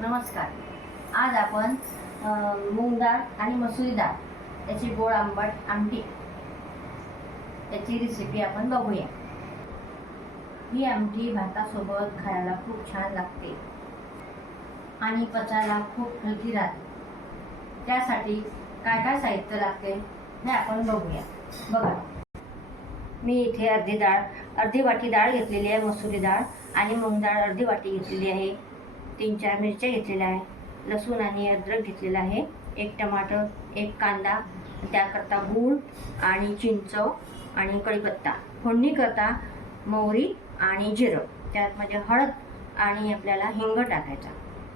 नमस्कार. आज आपण मूग डाळ आणि मसुरी डाळ याची गोड आंबट आमटी याची रेसिपी आपण बघूया. ही आमटी भातासोबत खायला खूप छान लागते आणि पचायला खूप हलकी राहते. त्यासाठी काय काय साहित्य लागते हे आपण बघूया. बघा, मी इथे अर्धी वाटी डाळ घेतलेली आहे, मसुरी डाळ, आणि मूग डाळ अर्धी वाटी घेतलेली आहे. 3-4 मिरच्या घेतलेल्या आहे, लसूण आणि अद्रक घेतलेला आहे, 1 टमाटर, 1 कांदा, त्याकरता गूळ आणि चिंच आणि कढीपत्ता. फोडणी करता मोहरी आणि जिरं, त्यात म्हणजे हळद आणि आपल्याला हिंग टाकायचा,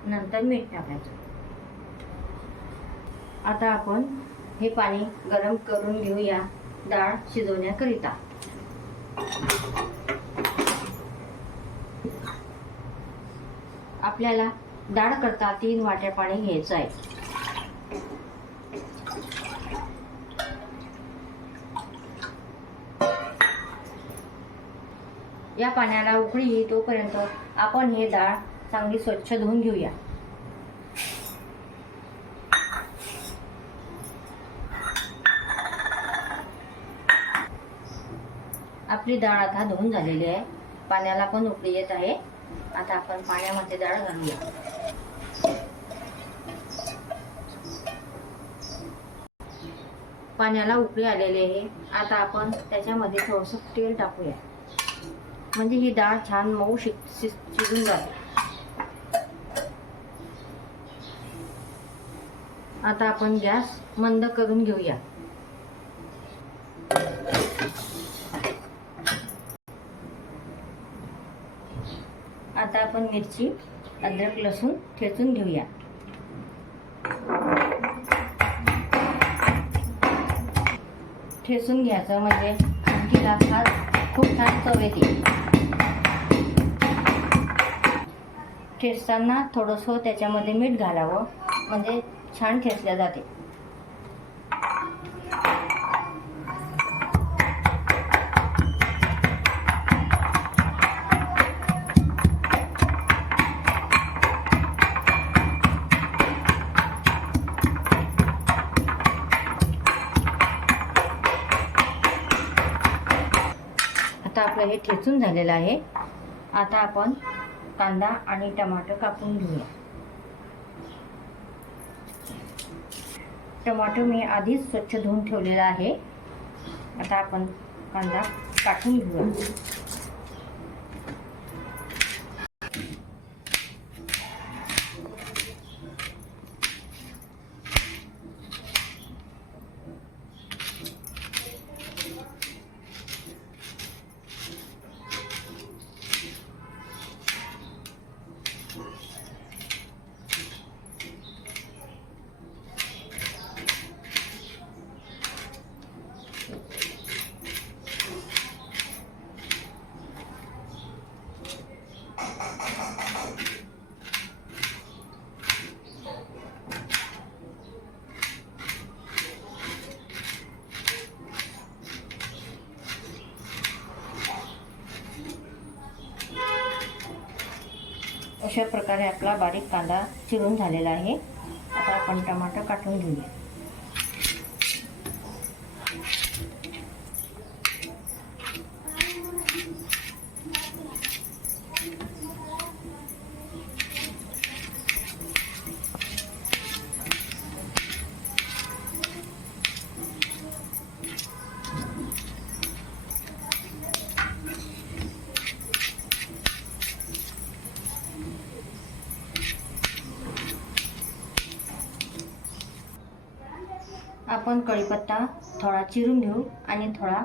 नंतर मीठ टाकायचं. आता आपण हे पाणी गरम करून घेऊया डाळ शिजवण्याकरिता. आपल्याला डाळ करता 3 वाट्या पाणी घ्यायचं आहे. या पाण्याला उकळी येईल तोपर्यंत आपण हे डाळ चांगली स्वच्छ धुवून घेऊया. आपली डाळ आता धुवून झालेली आहे, पाण्याला पण उकळी येत आहे. आता आपण पाण्यामध्ये डाळ घालूया. पाण्याला उकळी आलेली आहे. आता आपण त्याच्यामध्ये थोडंसं तेल टाकूया, म्हणजे ही डाळ छान मऊ शिजून जाते. आता आपण गॅस मंद करून घेऊया. आता आपण मिरची, अद्रक, लसूण ठेचून घेऊया. ठेचून घ्यायचं म्हणजे आमटीला खूप छान चव येते. ठेचताना थोडंसं त्याच्यामध्ये मीठ घालावं, म्हणजे छान ठेचल्या जाते. आता आपलं हे ठेचून झालेलं आहे. आता आपण कांदा आणि टमाटर कापून घेऊया. टमाटर मी आधीच स्वच्छ धुवून ठेवलेला आहे. आता आपण कांदा कापून घेऊया. अशा प्रकारे आपला बारीक कांदा चिरून झालेला आहे. आता आपण टमाटर काटून घेऊया. आपण कढीपत्ता थोडा चिरून घेऊ आणि थोडा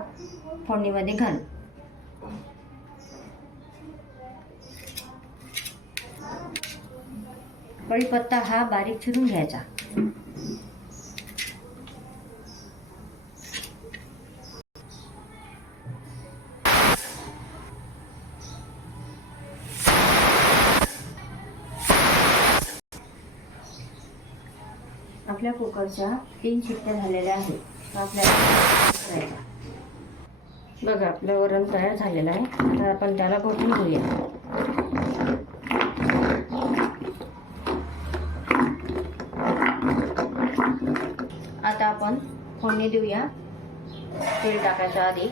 फोडणीमध्ये घालू. कढीपत्ता हा बारीक चिरून घ्यायचा. आपल्या कुकरच्या 3 शिट्ट्या झालेल्या आहेत. आपल्याला करायचा. बघा, आपलं वरण तयार झालेलं आहे. आता आपण त्याला घोटून घेऊया. आता आपण फोडणी देऊया तेल टाकायच्या आधी.